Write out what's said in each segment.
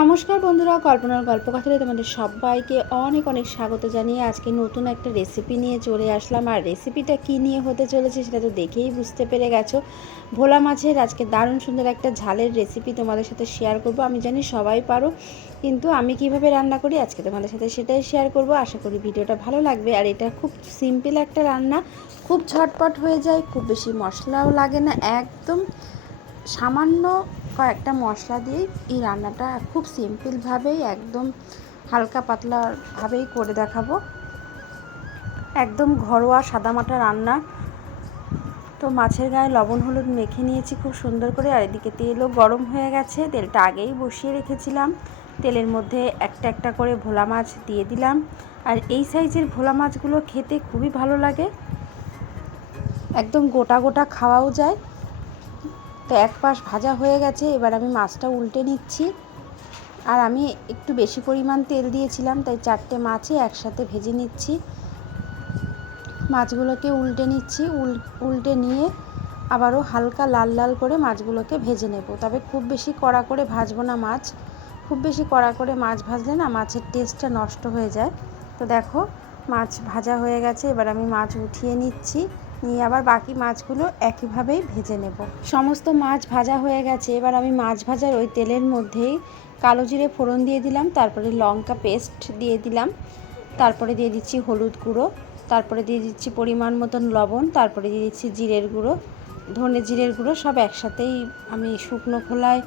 নমস্কার বন্ধুরা, কল্পনার গল্প তোমাদের সবাইকে অনেক অনেক স্বাগত জানিয়ে আজকে নতুন একটা রেসিপি নিয়ে চলে আসলাম। আর রেসিপিটা কী নিয়ে হতে চলেছে সেটা তো দেখেই বুঝতে পেরে গেছো। ভোলা মাছের আজকে দারুণ সুন্দর একটা ঝালের রেসিপি তোমাদের সাথে শেয়ার করব। আমি জানি সবাই পারো, কিন্তু আমি কীভাবে রান্না করি আজকে তোমাদের সাথে সেটাই শেয়ার করব। আশা করি ভিডিওটা ভালো লাগবে। আর এটা খুব সিম্পল একটা রান্না, খুব ঝটপট হয়ে যায়, খুব বেশি মশলাও লাগে না, একদম সামান্য কয়েকটা মশলা দিয়েই এই রান্নাটা খুব সিম্পলভাবেই একদম হালকা পাতলাভাবেই করে দেখাবো। একদম ঘরোয়া সাদামাটা রান্না। তো মাছের গায়ে লবণ, হলুদ মেখে নিয়েছি খুব সুন্দর করে। আর এদিকে তেলও গরম হয়ে গেছে। তেলটা আগেই বসিয়ে রেখেছিলাম। তেলের মধ্যে একটা একটা করে ভোলা মাছ দিয়ে দিলাম। আর এই সাইজের ভোলা মাছগুলো খেতে খুবই ভালো লাগে। একদম গোটা গোটা খাওয়াও যায়। তো এক পাশ ভাজা হয়ে গেছে, এবার আমি মাছটা উল্টে নিচ্ছি। আর আমি একটু বেশি পরিমাণ তেল দিয়েছিলাম, তাই চারটে মাছই একসাথে ভেজে নিচ্ছি। মাছগুলোকে উল্টে নিচ্ছি উল্টে নিয়ে আবারও হালকা লাল লাল করে মাছগুলোকে ভেজে নেব। তবে খুব বেশি কড়া করে ভাজবো না মাছ। খুব বেশি কড়া করে মাছ ভাজলে না মাছের টেস্টটা নষ্ট হয়ে যায়। তো দেখো, মাছ ভাজা হয়ে গেছে, এবার আমি মাছ উঠিয়ে নিচ্ছি। নিয়ে আবার বাকি মাছগুলো একইভাবেই ভেজে নেব। সমস্ত মাছ ভাজা হয়ে গেছে। এবার আমি মাছ ভাজার ওই তেলের মধ্যেই কালো জিরে ফোড়ন দিয়ে দিলাম, তারপরে লঙ্কা পেস্ট দিয়ে দিলাম, তারপরে দিয়ে দিচ্ছি হলুদ গুঁড়ো, তারপরে দিয়ে দিচ্ছি পরিমাণ মতন লবণ, তারপরে দিয়ে দিচ্ছি জিরের গুঁড়ো, ধনে জিরের গুঁড়ো সব একসাথেই আমি শুকনো খোলায়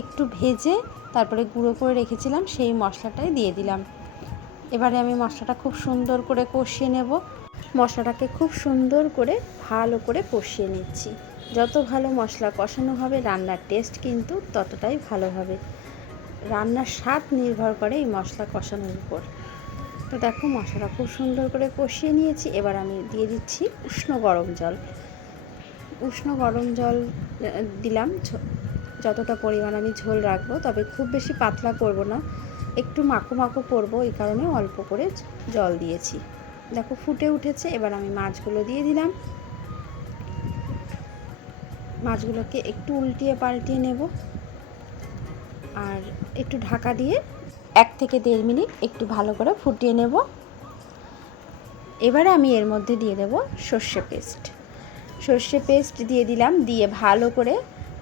একটু ভেজে তারপরে গুঁড়ো করে রেখেছিলাম, সেই মশলাটাই দিয়ে দিলাম। এবারে আমি মশলাটা খুব সুন্দর করে কষিয়ে নেব। মশলাটাকে খুব সুন্দর করে ভালো করে কষিয়ে নিচ্ছি। যত ভালো মশলা কষানো হবে, রান্নার টেস্ট কিন্তু ততটাই ভালো হবে। রান্নার স্বাদ নির্ভর করে এই মশলা কষানোর উপর। তো দেখো, মশলাটা খুব সুন্দর করে কষিয়ে নিয়েছি। এবার আমি দিয়ে দিচ্ছি উষ্ণ গরম জল। উষ্ণ গরম জল দিলাম। যতটা পরিমাণ আমি ঝোল রাখব, তবে খুব বেশি পাতলা করব না। একটু মাখো মাখো করব, এই কারণে অল্প করে জল দিয়েছি। দেখো, ফুটে উঠেছে। এবার আমি মাছগুলো দিয়ে দিলাম। মাছগুলোকে একটু উল্টিয়ে পাল্টিয়ে নেব। আর একটু ঢাকা দিয়ে এক থেকে দেড় মিনিট একটু ভালো করে ফুটিয়ে নেব। এবারে আমি এর মধ্যে দিয়ে দেব সর্ষে পেস্ট। সর্ষে পেস্ট দিয়ে দিলাম, দিয়ে ভালো করে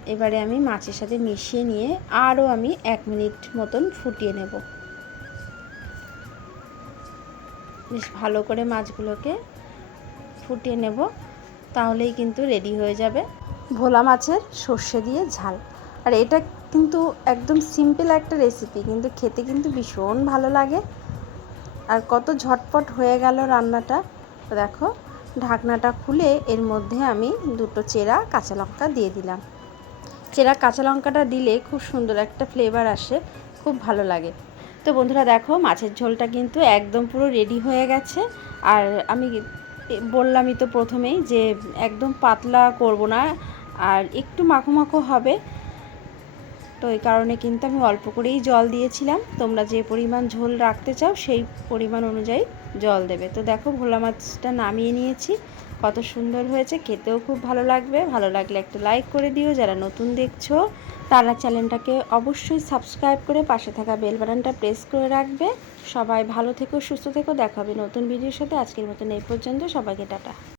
এবারে আমি মাছের সাথে মিশিয়ে নিয়ে আরও আমি এক মিনিট মতন ফুটিয়ে নেব। বেশ ভালো করে মাছগুলোকে ফুটিয়ে নেব, তাহলেই কিন্তু রেডি হয়ে যাবে। ভোলা মাছের সর্ষে দিয়ে ঝাল। আর এটা কিন্তু একদম সিম্পল একটা রেসিপি কিন্তু খেতে কিন্তু ভীষণ ভালো লাগে। আর কত ঝটপট হয়ে গেল রান্নাটা। দেখো, ঢাকনাটা খুলে এর মধ্যে আমি দুটো চেরা কাঁচা লঙ্কা দিয়ে দিলাম। চেরা কাঁচা লঙ্কাটা দিলে খুব সুন্দর একটা ফ্লেভার আসে, খুব ভালো লাগে। তো বন্ধুরা দেখো, মাছের ঝোলটা কিন্তু একদম পুরো রেডি হয়ে গেছে। আর আমি বললামই তো প্রথমেই যে একদম পাতলা করব না, আর একটু মাখো মাখো হবে। তো এই কারণে কিন্তু আমি অল্প করেই জল দিয়েছিলাম। তোমরা যে পরিমাণ ঝোল রাখতে চাও সেই পরিমাণ অনুযায়ী জল দেবে। তো দেখো, ভোলা মাছটা নামিয়ে নিয়েছি। কত সুন্দর হয়েছে, খেতেও খুব ভালো লাগবে। ভালো লাগলে একটা লাইক করে দিও। যারা নতুন দেখছ তারা চ্যানেলটাকে অবশ্যই সাবস্ক্রাইব করে পাশে থাকা বেল বাটনটা প্রেস করে রাখবে। সবাই ভালো থেকো, সুস্থ থেকো দেখাবে নতুন ভিডিওর সাথে। আজকের মতন এই পর্যন্ত। সবাইকে টাটা।